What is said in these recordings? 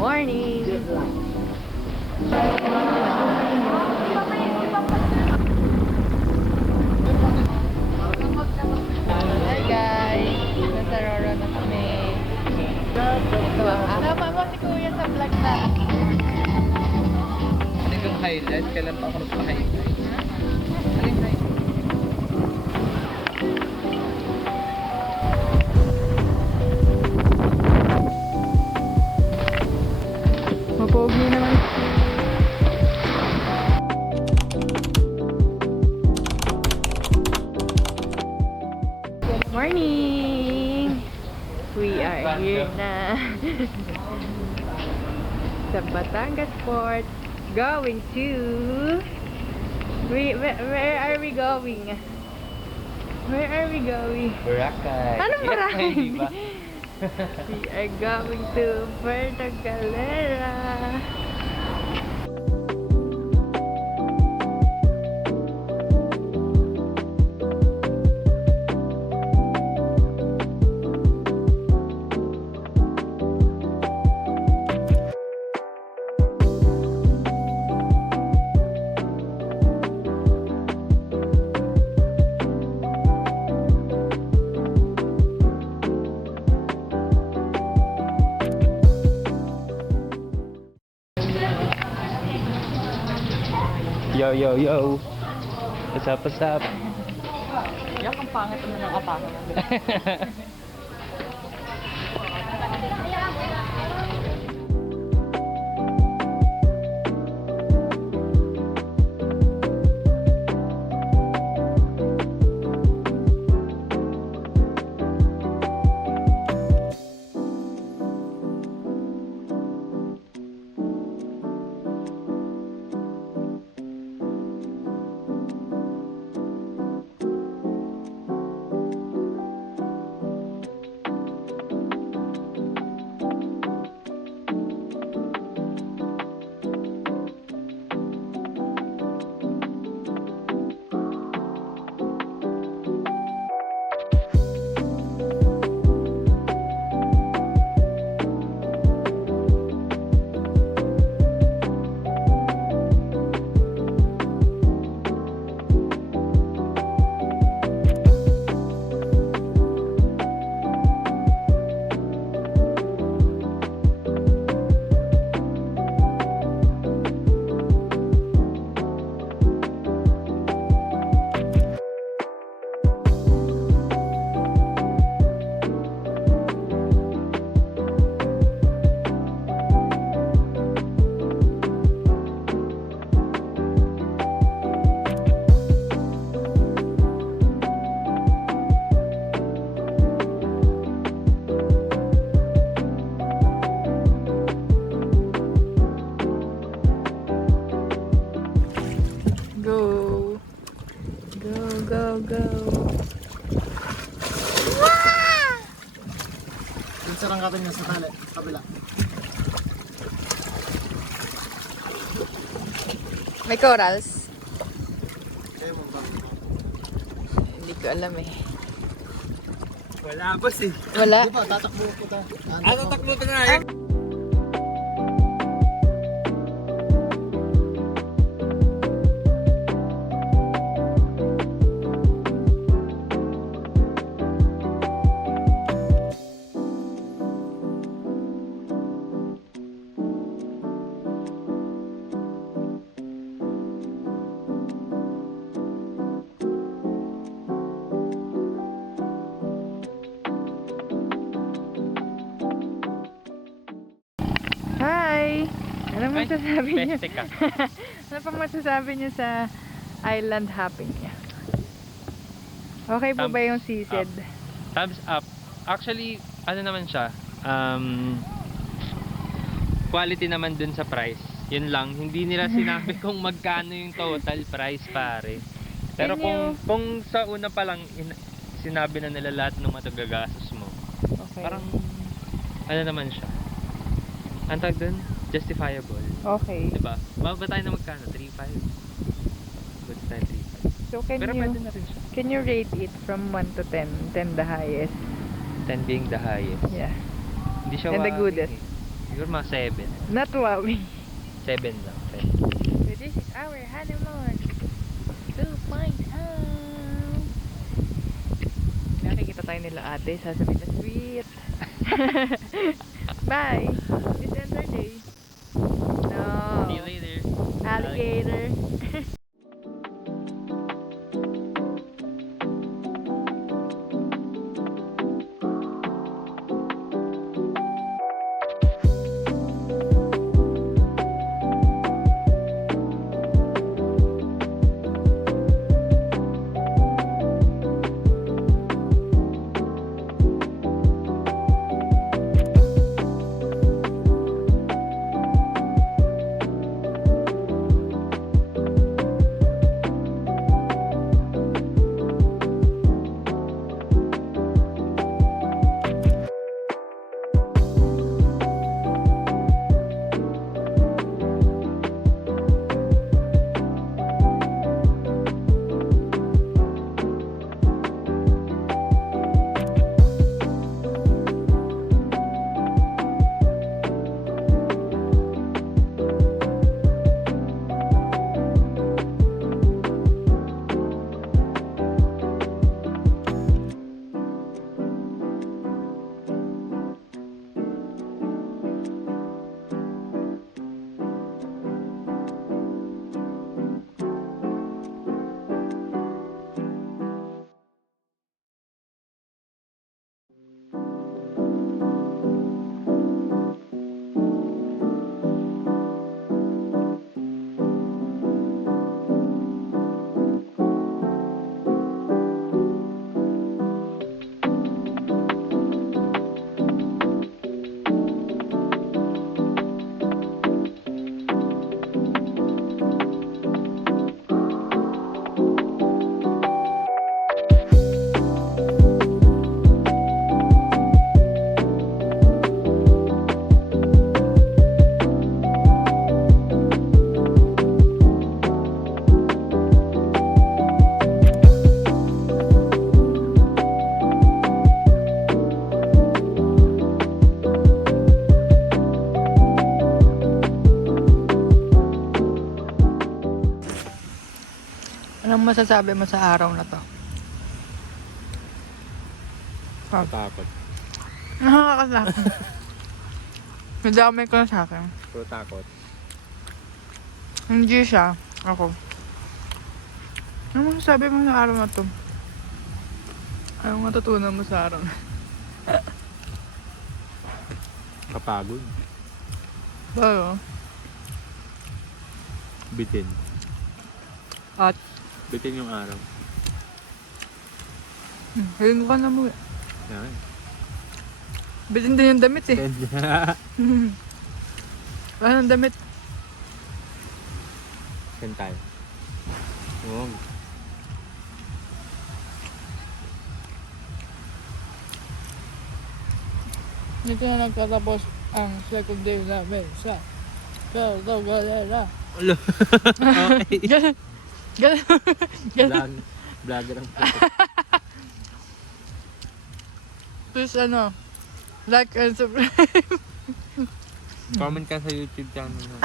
morning! Hi guys! Nasa Roro na kami. Ito ang mama si Kuya sa vlog na. Ano yung highlight? Kailan pa ako nagpa-highlight? Mapogi naman. Good morning! We are here na sa Batangas Port, going to... Where are we going? Where are we going? Boracay. Anong Boracay? Diba? We are going to Puerto Galera. Yo, yo, yo. What's up, what's up? Yak, ang pangit naman ng atake. Go! Go, go, go! Sarang katin niya sa tali, kabila. May corals? Kaya mo ba? Hindi ko alam eh. Wala, boss eh. Wala? Di ba, tatakbo ko ta. Tatakbo ka nga eh. Hi! Anong masasabi niyo? Peste ka. Ano pang masasabi niyo sa island hopping niya? Okay po Thumbs ba yung seated? Thumbs up. Actually, ano naman siya? Quality naman dun sa price. Yun lang. Hindi nila sinabi kung magkano yung total price, pare. Pero kung sa una pa lang sinabi na nila lahat ng matagagastos mo. Okay. Parang ano naman siya? Ang tawag dun? Justifiable. Okay. Diba? Bababa tayo na magkano? 3.5? Good tayo 3.5. So Pero pwede na rin siya. can you rate it from 1 to 10? 10 the highest. 10 being the highest. Yeah. Hindi siya And the wagi goodest. eh. Siguro mga 7. Not Huawei. 7 lang. So this is our honeymoon. 2.0. Nakikita tayo nila ate. Sasabihin na sweet. Bye. It's enter day. No. See you later. Alligator. Anong masasabi mo sa araw na to? Takot. Nakakatakot. Nadamay ko na sa akin. Puro takot. Hindi siya. Ako. Ano masasabi mo sa araw na to? Anong matutunan mo sa araw na? Kapagod. Pero, Bitin. at, Bitin yung araw. hiling ka na mo. Yan. Bitin din yung damit eh. Anong damit? Saan tayo? Oo. Dito na nagtatapos ang second day namin sa Galera. Alo. Okay. Ganun. Ganun. Vlogger ang puto. Please ano, like and subscribe. Comment ka sa YouTube channel na.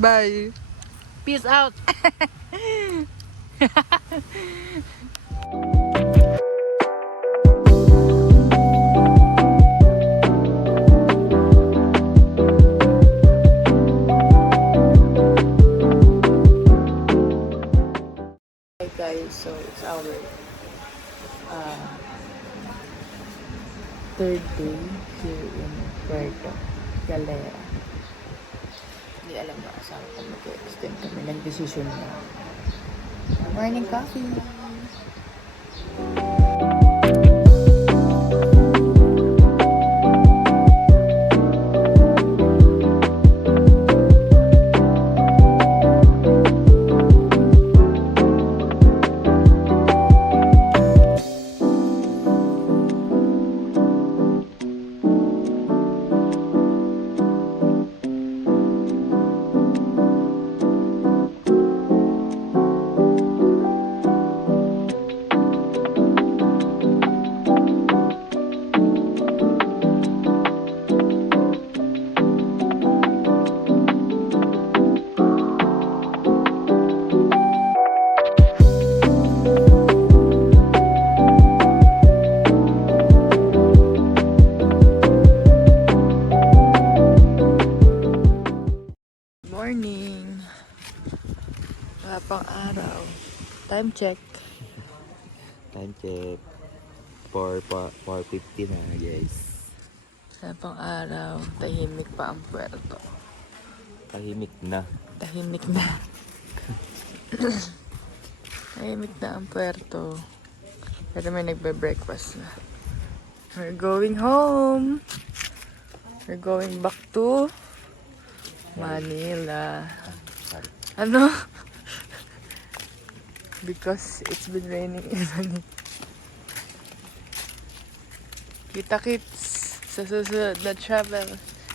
Bye. Peace out. Hey guys, so it's our third day here in Puerto Galera. Hindi alam na saan kung mag-extend kami. Nag-decision na. Morning coffee! pang araw. Time check. Time check. 4:50 na, guys. Sa pang araw, tahimik pa ang puerto. Tahimik na. Tahimik na. Tahimik na ang puerto. Pero may nagbe-breakfast na. We're going home. We're going back to Manila. Sorry. Ano? Because it's been raining in Manila. Kita-kits sa susunod na travel.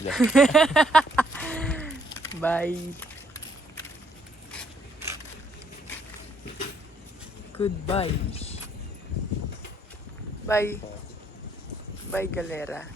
Yeah. Bye. Goodbye. Bye. Bye, Galera.